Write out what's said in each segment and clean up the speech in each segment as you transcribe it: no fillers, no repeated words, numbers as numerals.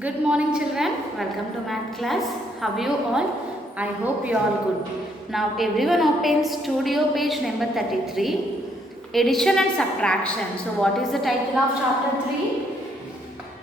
Good morning children, welcome to math class. How are you all? I hope you are all good. Now everyone open studio page number 33, addition and subtraction. So what is the title of chapter 3?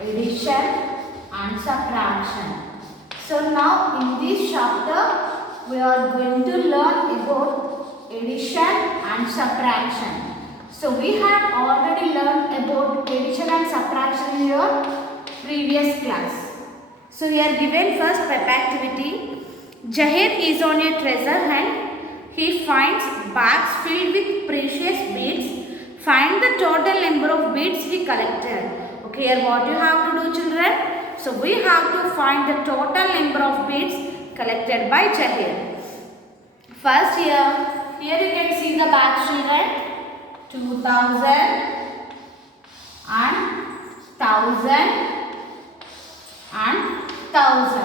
Addition and subtraction. So now in this chapter we are going to learn about addition and subtraction. So we have already learned about addition and subtraction in your previous class. So we are given first prep activity. Jahir is on a treasure hunt. He finds bags filled with precious beads. Find the total number of beads he collected. Okay, here what you have to do children? So we have to find the total number of beads collected by Jahir. First here you can see the bags children. 2000 and 1000 and 1000.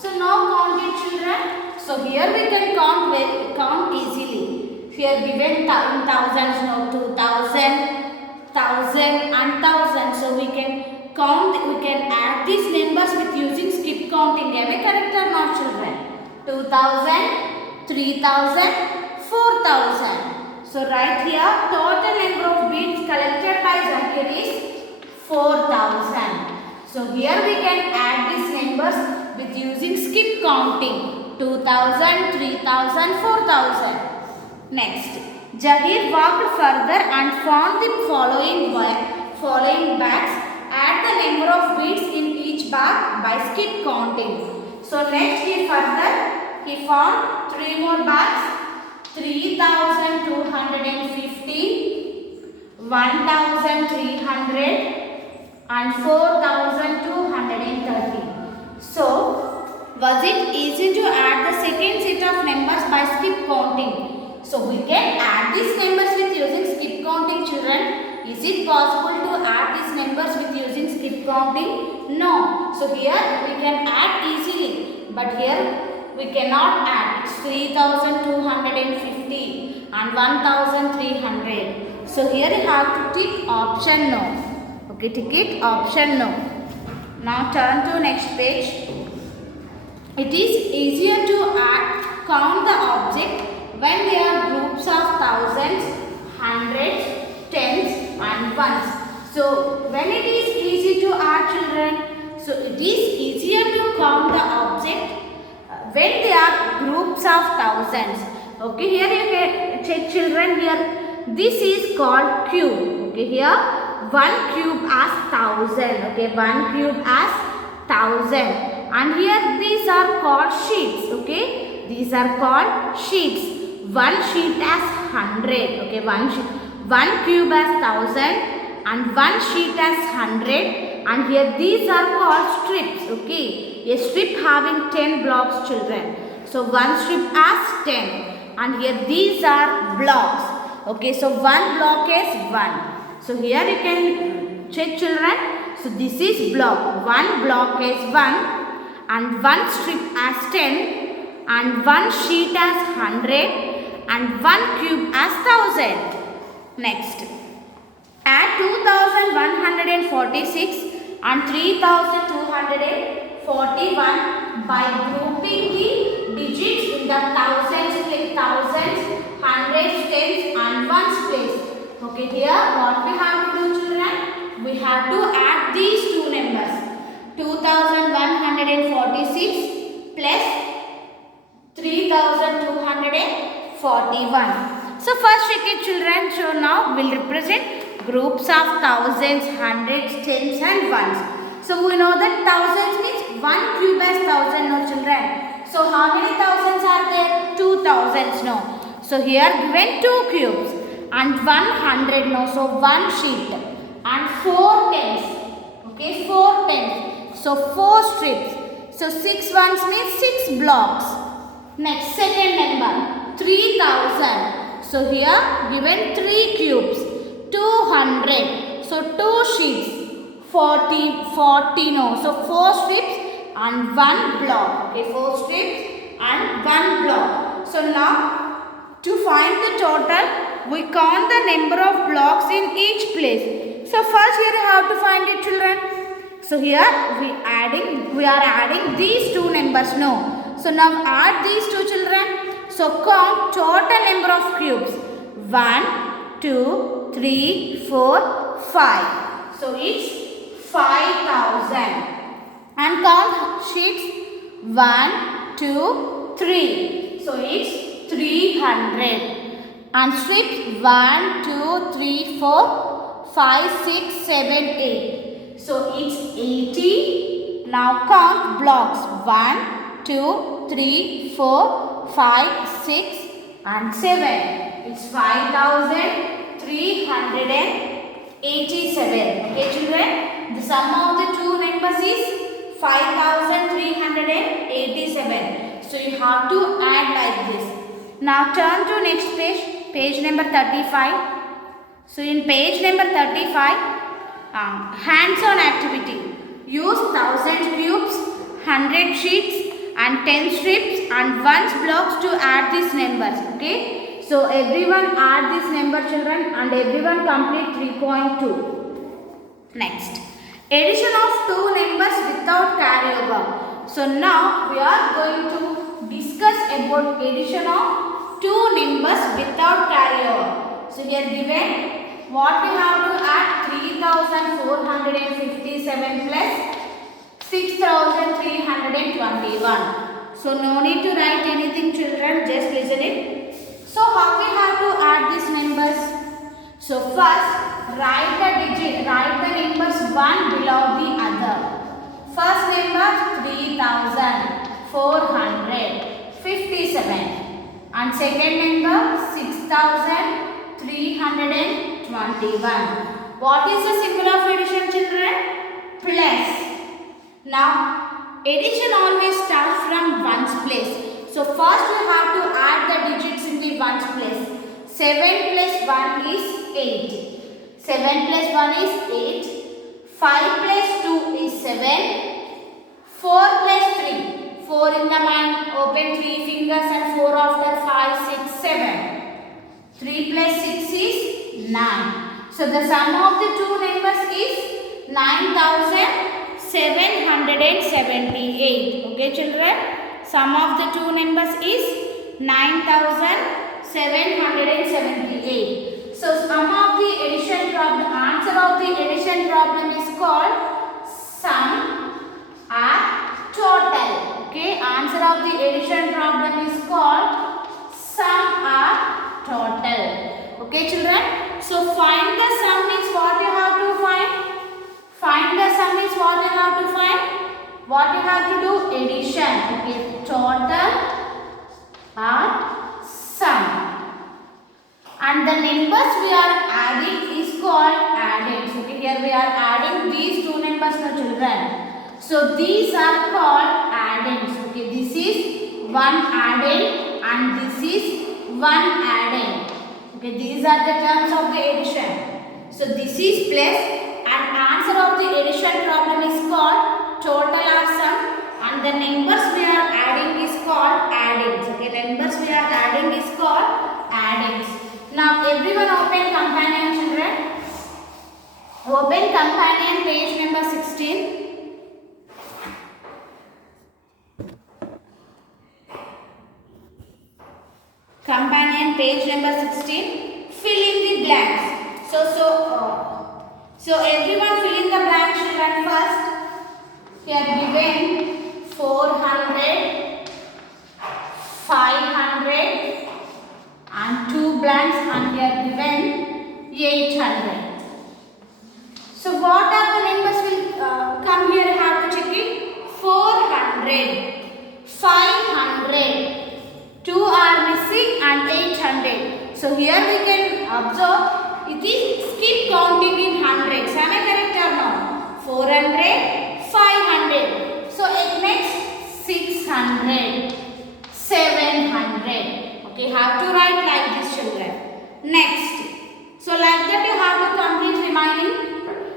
So now count it children. So here we can count easily. Here given in thousands, no 2000, 1000 and 1000. So we can count, we can add these numbers with using skip counting. Am I correct or not children? 2000, 3000, 4000. So right here total number of beads collected by Zakir is 4000. So here we can add these numbers with using skip counting. 2000, 3000, 4000. Next, Jahir walked further and found the following bags. Add the number of beads in each bag by skip counting. So next he found 3 more bags. 3250, 1300 and 4230. So, was it easy to add the second set of numbers by skip counting? So, we can add these numbers with using skip counting children. Is it possible to add these numbers with using skip counting? No. So, here we can add easily. But here we cannot add. It's 3250 and 1300. So, here you have to tick option no. Okay, tick it option no. Now turn to next page. It is easier to count the object when they are groups of thousands, hundreds, tens and ones. So when it is easy to add children, so it is easier to count the object when they are groups of thousands. Okay, here you can check children here. This is called cube. Okay, here 1 cube as 1000. Okay, 1 cube as 1000. And here these are called sheets. Okay, these are called sheets. 1 sheet as 100. Okay, 1 cube as 1000 and 1 sheet as 100. And here these are called strips. Okay, a strip having 10 blocks children. So 1 strip as 10. And here these are blocks. Okay, so 1 block is 1. So here you can check children. So this is block. 1 block is 1 and 1 strip as 10 and 1 sheet as 100 and 1 cube as 1000. Next, add 2146 and 3241 by grouping the digits in the thousands, hundreds, tens and ones place. Okay, here what we have to do children? We have to add these two numbers. 2146 plus 3241. So first check it children. So now we will represent groups of thousands, hundreds, tens and ones. So we know that thousands means 1 cube as 1000 no children. So how many thousands are there? 2 thousands no. So here given 2 cubes and 100 no. So 1 sheet and 4 tens. Okay, 4 tens. So 4 strips. So 6 ones means 6 blocks. Next second number 3000. So here given 3 cubes. 200. So 2 sheets. 40 no. So 4 strips and 1 block. Okay, 4 strips and 1 block. So now to find the total, we count the number of blocks in each place. So first here you have to find it children. So here we are adding these two numbers. No. So now add these two children. So count total number of cubes. 1, 2, 3, 4, 5. So it's 5,000. And count sheets. 1, 2, 3. So it's 300. And strips 1, 2, 3, 4, 5, 6, 7, 8. So it's 80. Now count blocks. 1, 2, 3, 4, 5, 6 and 7. It's 5,387. Okay children. The sum of the two numbers is 5,387. So you have to add like this. Now turn to next page number 35. So in page number 35, hands-on activity. Use 1000 cubes, 100 sheets and 10 strips and 1 blocks to add these numbers. Okay. So everyone add this number children and everyone complete 3.2. Next. Addition of two numbers without carryover. So now we are going to discuss about addition of two numbers without carryover. So here given what we have to add 3,457 plus 6,321. So no need to write anything children, just listen it. So how we have to add these numbers? So first write the numbers one below the other. First number 3,457 and second number 6,321. What is the symbol of addition children? Plus. Now addition always starts from ones place. So first we have to add the digits in the ones place. 7 plus 1 is 8. 7 plus 1 is 8. 5 plus 2 is 7. 4 plus 3. 4 in the mind, open 3 fingers and 4 after 5, 6, 7. 3 plus 6 is 9. So the sum of the two numbers is 9,778. Okay children, sum of the two numbers is 9,778. So sum of the addition problem, answer of the addition problem is called sum or total. Okay, answer of the addition problem is called sum or total. Okay children, so find the sum is what you have to find. Find the sum is what you have to find. What you have to do? Addition. Okay, total or sum. And the numbers we are adding is called addends. Okay, here we are adding these two numbers now children. So these are called addends. Okay, this is one addend and this is one addend. Okay, these are the terms of the addition. So this is plus and answer of the addition problem is called total or sum and the numbers we are adding is called addends. Okay, numbers we are adding is called addends. Now everyone open companion children. Open companion page number 16. Companion page number 16. Fill in the blanks. So everyone fill in the blanks children first. Here given 400, 500 and 2 blanks and here given 800. So what are the numbers will come here? Have to check it. 400, 500, 2 are missing and 800. So here we can observe it is skip counting in hundreds. Am I correct or no? 400, 500. So next 600, 700. Okay, have to write like this children. Next. So like that you have to complete remaining.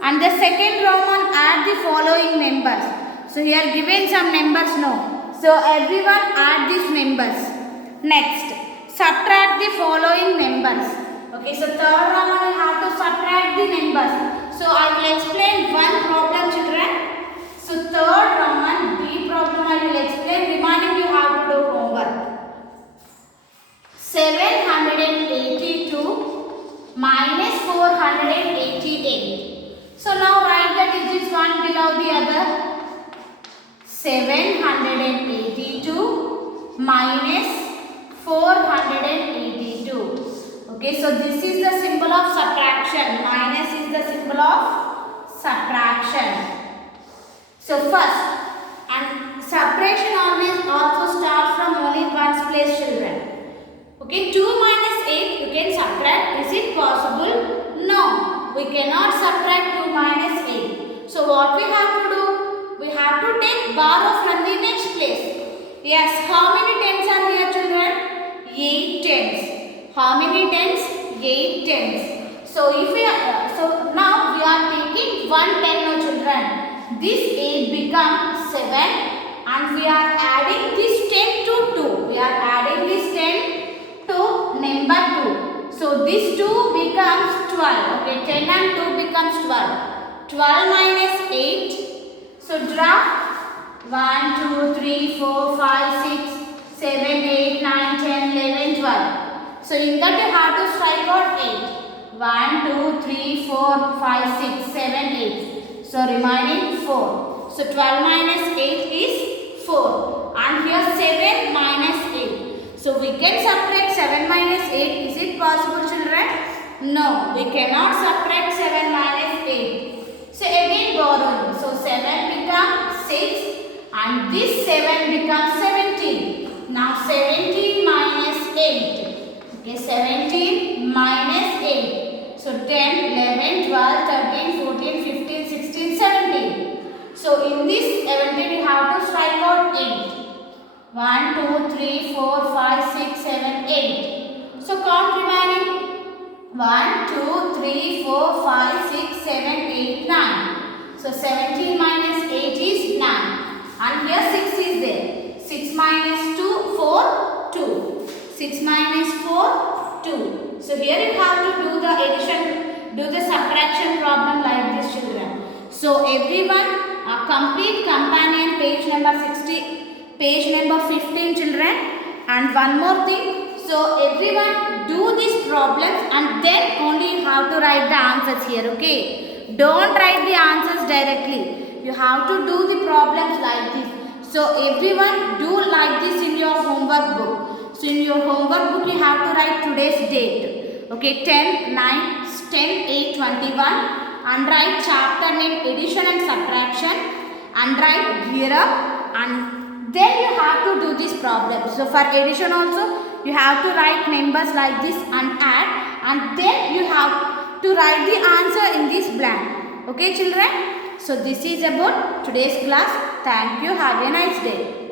And the second Roman add the following numbers. So here given some numbers no. So everyone add these numbers. Next, subtract the following numbers. Okay, so third Roman you have to subtract the numbers. So I will explain one problem children. So third Roman B problem I will explain. Remaining you have to do homework. 782 minus 488. So now write the digits one below the other. 782 minus 482. Okay, so this is the symbol of subtraction. Minus is the symbol of subtraction. So first, and separation always also starts from only one's place, children. Okay, 2 minus 8 you can subtract. Is it possible? No, we cannot subtract 2 minus 8. So what we have to do? We have to take borrow from the next place. Yes, how many tens are here, children? 8 tens. How many tens? 8 tens. So if we are, so now we are taking 1 10, no children. This 8 becomes 7 and we are adding this 10 to 2. We are adding this 10 to number 2. So this 2 becomes 12. Okay, 10 and 2 becomes 12. 12 minus 8. So draw 1, 2, 3, 4, 5, 6, 7, 8, 9, 10, 11, 12. So in that you have to strike out 8. 1, 2, 3, 4, 5, 6, 7, 8. So remaining 4. So 12 minus 8 is 4. And here 7 minus 8. So we can subtract 7 minus 8. Is it possible, children? No, we cannot subtract 7 minus 8. So again borrowing. So 7 becomes 6 and this 7 becomes 17. Now 17 minus 8. Okay, 17 minus 8. So 10, 11, 12, 13, 14, 15, 16, 17. So in this 17 you have to strike out 8. 1, 2, 3, 4, 5, 6, 7, 8. So count remaining. 1, 2, 3, 4, 5, 6, 7, 8, 9. So 17 minus 8 is 9. And here 6 is there. 6 minus 2, 4, 2. 6 minus 4, 2. So here you have to do the addition, do the subtraction problem like this, children. So everyone complete companion page number 60, page number 15, children. And one more thing. So everyone do these problems and then only you have to write the answers here. Okay. Don't write the answers directly. You have to do the problems like this. So everyone do like this in your homework book. So in your homework book you have to write today's date. Okay, 10, 9, 10, 8, 21 and write chapter name addition and subtraction and write gear up and then you have to do this problem. So for addition also you have to write numbers like this and add and then you have to write the answer in this blank. Okay, children? So this is about today's class. Thank you. Have a nice day.